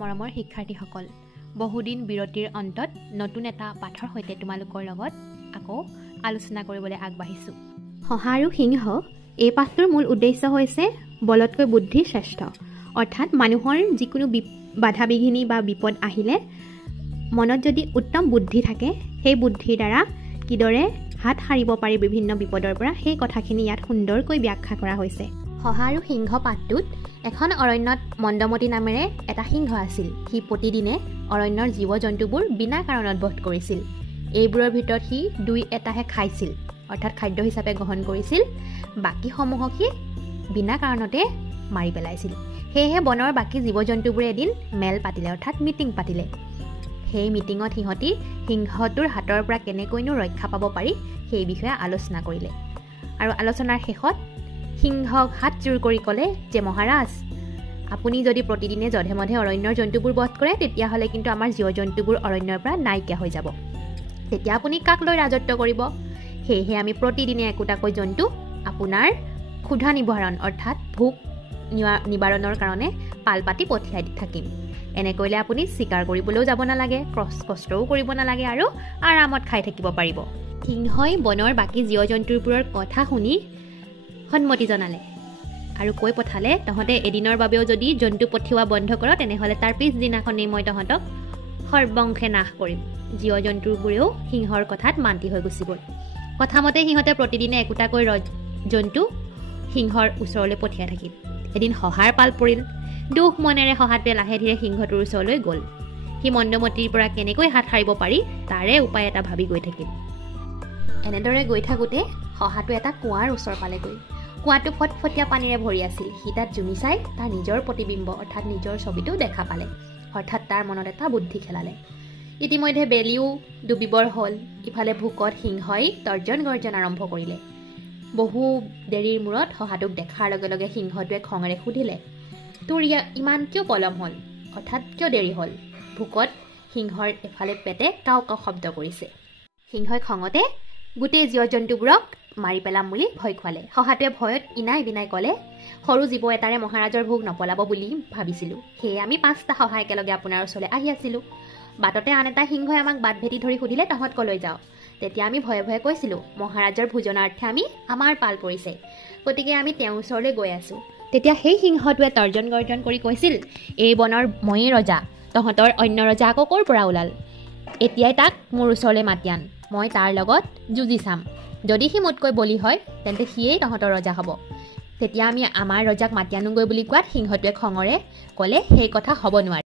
মৰমৰ শিক্ষাৰ্থীসকল, বহুদিন বিৰতিৰ অন্তত নতুন এটা পাঠৰ সৈতে তোমালোকৰ লগত আকৌ আলোচনা কৰিবলৈ আগবাঢ়িছোঁ। শহা আৰু সিংহ এই পাঠটোৰ মূল উদ্দেশ্য হৈছে বলতকৈ বুদ্ধি শ্ৰেষ্ঠ। অৰ্থাৎ মানুহৰ যিকোনো বাধা বিঘিনি বা বিপদ আহিলে মনত যদি উত্তম বুদ্ধি থাকে, সেই বুদ্ধিৰ দ্বাৰা কিদৰে হাত সাৰিব পাৰি বিভিন্ন বিপদৰ পৰা, সেই কথাখিনি ইয়াত সুন্দৰকৈ ব্যাখ্যা কৰা হৈছে। শহা আৰু সিংহ পাঠটোত এখন অৰণ্যত মন্দমতি নামেৰে এটা সিংহ আছিল। সি প্ৰতিদিনে অৰণ্যৰ জীৱ জন্তুবোৰ বিনা কাৰণত বধ কৰিছিল। এইবোৰৰ ভিতৰত সি দুই এটাহে খাইছিল, অৰ্থাৎ খাদ্য হিচাপে গ্ৰহণ কৰিছিল। বাকীসমূহক সি বিনা কাৰণতে মাৰি পেলাইছিল। সেয়েহে বনৰ বাকী জীৱ জন্তুবোৰে এদিন মেল পাতিলে, অৰ্থাৎ মিটিং পাতিলে। সেই মিটিঙত সিহঁতি সিংহটোৰ হাতৰ পৰা কেনেকৈনো ৰক্ষা পাব পাৰি সেই বিষয়ে আলোচনা কৰিলে। আৰু আলোচনাৰ শেষত সিংহক হাতজোৰ কৰি ক'লে যে, মহাৰাজ, আপুনি যদি প্ৰতিদিনে জধে মধে অৰণ্যৰ জন্তুবোৰ বধ কৰে, তেতিয়াহ'লে কিন্তু আমাৰ জীৱ জন্তুবোৰ অৰণ্যৰ পৰা নাইকিয়া হৈ যাব। তেতিয়া আপুনি কাক লৈ ৰাজত্ব কৰিব? সেয়েহে আমি প্ৰতিদিনে একোটাকৈ জন্তু আপোনাৰ ক্ষুধা নিবাৰণ অৰ্থাৎ ভোক নিবাৰণৰ কাৰণে পাল পাতি পঠিয়াই থাকিম। এনে কৰিলে আপুনি চিকাৰ কৰিবলৈও যাব নালাগে, কষ্টও কৰিব নালাগে আৰু আৰামত খাই থাকিব পাৰিব। সিংহই বনৰ বাকী জীৱ জন্তুবোৰৰ কথা শুনি সন্মতি জনালে আৰু কৈ পঠালে, তহঁতে এদিনৰ বাবেও যদি জন্তু পঠিওৱা বন্ধ কৰ, তেনেহ'লে তাৰ পিছদিনাখনেই মই তহঁতক সৰ্বংশে নাশ কৰিম। জীৱ জন্তুবোৰেও সিংহৰ কথাত মান্তি হৈ গুচি গ'ল। কথামতে সিহঁতে প্ৰতিদিনে একোটাকৈ জন্তু সিংহৰ ওচৰলৈ পঠিয়াই থাকিল। এদিন শহাৰ পাল পৰিল। দুখ মনেৰে শহাটোৱে লাহে ধীৰে সিংহটোৰ ওচৰলৈ গ'ল। সি মন্দমতিৰ পৰা কেনেকৈ হাত সাৰিব পাৰি তাৰে উপায় এটা ভাবি গৈ থাকিল। এনেদৰে গৈ থাকোঁতে শহাটো এটা কুঁৱাৰ ওচৰ পালেগৈ। কুঁৱাটো ফটফটীয়া পানীৰে ভৰি আছিল। সি তাত জুমি চাই তাৰ নিজৰ প্ৰতিবিম্ব অৰ্থাৎ নিজৰ ছবিটো দেখা পালে। অৰ্থাৎ তাৰ মনত এটা বুদ্ধি খেলালে। ইতিমধ্যে বেলিও ডুবিবৰ হ'ল। ইফালে ভোকত সিংহই তৰ্জন গৰ্জন আৰম্ভ কৰিলে। বহু দেৰিৰ মূৰত শহাটোক দেখাৰ লগে লগে সিংহটোৱে খঙেৰে সুধিলে, তোৰ ইমান কিয় পলম হ'ল? অৰ্থাৎ কিয় দেৰি হ'ল? ভোকত সিংহৰ এফালে পেটে কাও কাও শব্দ কৰিছে। সিংহই খঙতে গোটেই জীৱ জন্তুবোৰক মাৰি পেলাম বুলি ভয় খুৱালে। শহাটোৱে ভয়ত ইনাই বিনাই ক'লে, সৰু জীৱ এটাৰে মহাৰাজৰ ভোক নপলাব বুলি ভাবিছিলোঁ। সেয়ে আমি 5টা শহা একেলগে আপোনাৰ ওচৰলৈ আহি আছিলোঁ। বাটতে আন এটা সিংহই আমাক বাট ভেটি ধৰি সুধিলে, তহঁত কলৈ যাওঁ? তেতিয়া আমি ভয়ে ভয়ে কৈছিলোঁ, মহাৰাজৰ ভোজনাৰ্থে আমাৰ পাল পৰিছে, গতিকে আমি তেওঁৰ ওচৰলৈ গৈ আছোঁ। তেতিয়া সেই সিংহটোৱে তৰ্জন গৰ্জন কৰি কৈছিল, এই বনৰ ময়েই ৰজা, তহঁতৰ অন্য ৰজা আকৌ ক'ৰ পৰা ওলাল? এতিয়াই তাক মোৰ ওচৰলৈ মাতি আন, মই তাৰ লগত যুঁজি চাম। যদি সি মোতকৈ বলি হয়, তেন্তে সিয়েই তহঁতৰ ৰজা হ'ব। তেতিয়া আমি আমাৰ ৰজাক মাতি আনোগৈ বুলি কোৱাত সিংহটোৱে খঙৰে ক'লে, সেই কথা হ'ব নোৱাৰে।